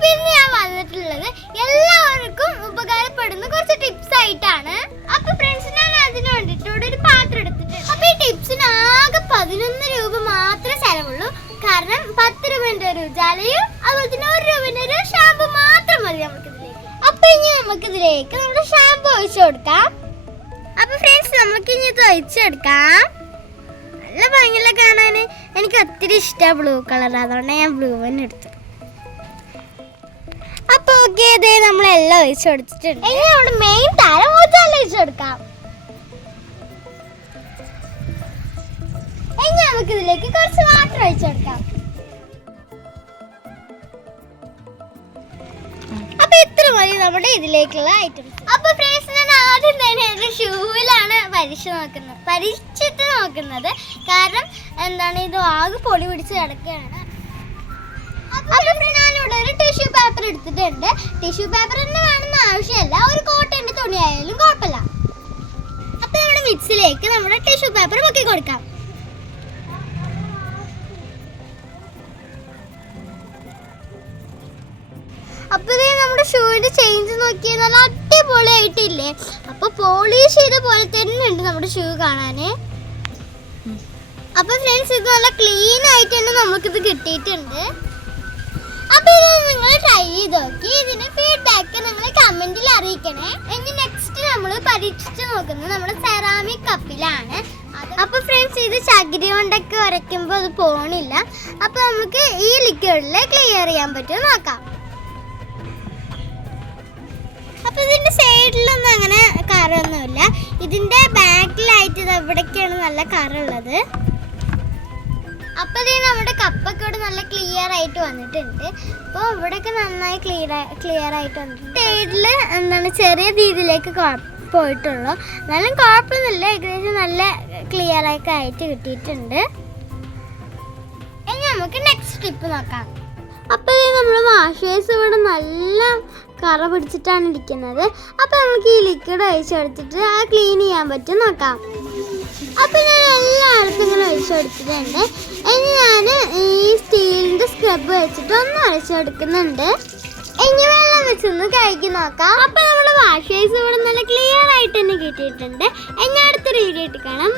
അപ്പൊ ഞാൻ വന്നിട്ടുള്ളത് എല്ലാവർക്കും ഉപകാരപ്പെടുന്ന കുറച്ച് ടിപ്സ് ആയിട്ടാണ്. അപ്പൊ ഫ്രണ്ട്സ് ഞാൻ അതിന് വേണ്ടിട്ട് ഒരു പാത്രം എടുത്തിട്ടുണ്ട് അപ്പൊ ഈ ടിപ്സിന് ആകെ പതിനൊന്ന് രൂപ മാത്രമേ ചെലവുള്ളൂ. കാരണം പത്ത് രൂപന്റെ ഒരു ജലയും അതുപോലെ തന്നെ ഒരു രൂപന്റെ ഒരു ഷാമ്പു മാത്രം മതി നമുക്ക് ഇതിലേക്ക് അപ്പൊ ഇനി നമുക്ക് ഇതിലേക്ക് നമ്മുടെ ഷാമ്പു ഒഴിച്ചു കൊടുക്കാം. അപ്പൊ ഫ്രണ്ട്സ് നമുക്ക് ഇനി ഇത് ഒഴിച്ചെടുക്കാം നല്ല ഭംഗിയില്ല കാണാൻ എനിക്ക് ഒത്തിരി ഇഷ്ടമാണ് ബ്ലൂ കളർ അതുകൊണ്ട് ഞാൻ ബ്ലൂ തന്നെ എടുത്തു ഓക്കെ ഇതേ നമ്മളെല്ലാം ഒഴിച്ചു കൊടുത്തിട്ടുണ്ട്. ഇനി നമ്മുടെ മെയിൻ താരം ഊച്ചാൽ ഒഴിച്ചു കൊടുക്കാം? ഇനി നമുക്ക് ഇതിലേക്ക് കുറച്ച് വാട്ടർ ഒഴിച്ചു കൊടുക്കാം. അപ്പൊ ഇത്ര മതി നമ്മുടെ ഇതിലേക്കുള്ള ഐറ്റംസ് അപ്പൊ ഫ്രണ്ട്സ് ഞാൻ ആദ്യം തന്നെ എന്റെ ഷൂവിലാണ് പരീക്ഷ നോക്കുന്നത്. പരീക്ഷിച്ചിട്ട് നോക്കുന്നത്. കാരണം എന്താണ് ഇത് ആകെ പൊളി പിടിച്ച് കിടക്കുകയാണ്. എടുത്തിട്ടുണ്ട്. ടിഷ്യൂ പേപ്പർ തന്നെ വേണമെന്ന് ആവശ്യമല്ല. ഒരു കോട്ടന്റെ തുണിയായാലും കുഴപ്പമില്ല. അപ്പൊ നമ്മുടെ മിക്സിലേക്ക് നമ്മുടെ ടിഷ്യൂ പേപ്പർ പൊക്കി കൊടുക്കാം. അപ്പൊ ഇതേ നമ്മുടെ ഷൂവിന്റെ ചേഞ്ച് നോക്കിയാൽ നല്ല അടിപൊളിയായിട്ടില്ലേ? അപ്പൊ പോളിഷ് ചെയ്ത പോലെ തന്നെ ഉണ്ട് നമ്മുടെ ഷൂ കാണാന്. അപ്പൊ ഫ്രണ്ട്സ് ഇത് നല്ല ക്ലീൻ ആയിട്ട് തന്നെ നമുക്കിത് കിട്ടിയിട്ടുണ്ട്. നോക്കി ഇതിന് ഫീഡ്ബാക്ക് നിങ്ങൾ കമന്റിൽ അറിയിക്കണേ. ഇനി നെക്സ്റ്റ് നമ്മൾ പരീക്ഷിച്ചു നോക്കുന്നത് നമ്മുടെ സെറാമിക് കപ്പിലാണ് അപ്പൊ ഫ്രണ്ട്സ് ഇത് ചകിരി കൊണ്ടൊക്കെ വരയ്ക്കുമ്പോൾ അത് പോണില്ല. അപ്പൊ നമുക്ക് ഈ ലിക്വിഡിൽ ക്ലിയർ ചെയ്യാൻ പറ്റുമോ നോക്കാം. അപ്പൊ ഇതിന്റെ സൈഡിലൊന്നും അങ്ങനെ കറൊന്നുമില്ല ഇതിന്റെ ബാക്കിലായിട്ട് ഇത് എവിടേക്കാണ് നല്ല കറുള്ളത് അപ്പൊ ഇത് നമ്മുടെ കപ്പൊക്കെ ഇവിടെ നല്ല ക്ലിയർ ആയിട്ട് വന്നിട്ടുണ്ട്. അപ്പോൾ ഇവിടെയൊക്കെ നന്നായി ക്ലിയർ ക്ലിയർ ആയിട്ട് വന്നിട്ടുണ്ട്. സൈഡിൽ എന്താണ് ചെറിയ രീതിയിലേക്ക് പോയിട്ടുള്ളൂ. എന്നാലും കുഴപ്പമൊന്നുമില്ല. ഏകദേശം നല്ല ക്ലിയർ ഒക്കെ ആയിട്ട് കിട്ടിയിട്ടുണ്ട്. ഇനി നമുക്ക് നെക്സ്റ്റ് ടിപ്പ് നോക്കാം. അപ്പോൾ നമ്മൾ വാഷ് ബേസ് ഇവിടെ നല്ല കറ പിടിച്ചിട്ടാണ് ഇരിക്കുന്നത്. അപ്പോൾ നമുക്ക് ഈ ലിക്വിഡ് ഒഴിച്ചെടുത്തിട്ട് ആ ക്ലീൻ ചെയ്യാൻ പറ്റും നോക്കാം. അപ്പോൾ ഞാൻ എല്ലായിടത്തും ഒഴിച്ചെടുത്തിട്ടുണ്ട് ഇനി ഞാൻ ഈ സ്റ്റീലിന്റെ സ്ക്രബ് വെച്ചിട്ട് ഒന്ന് അരച്ചെടുക്കുന്നുണ്ട്. ഇനി വെള്ളം വെച്ചൊന്ന് കഴുകി നോക്കാം. അപ്പോൾ നമ്മുടെ വാഷ് ബേസ് ഇവിടെ നല്ല ക്ലിയർ ആയിട്ട് തന്നെ കിട്ടിയിട്ടുണ്ട്. ഇനി അടുത്തൊരു വീഡിയോ ഇട്ട് കാണാം.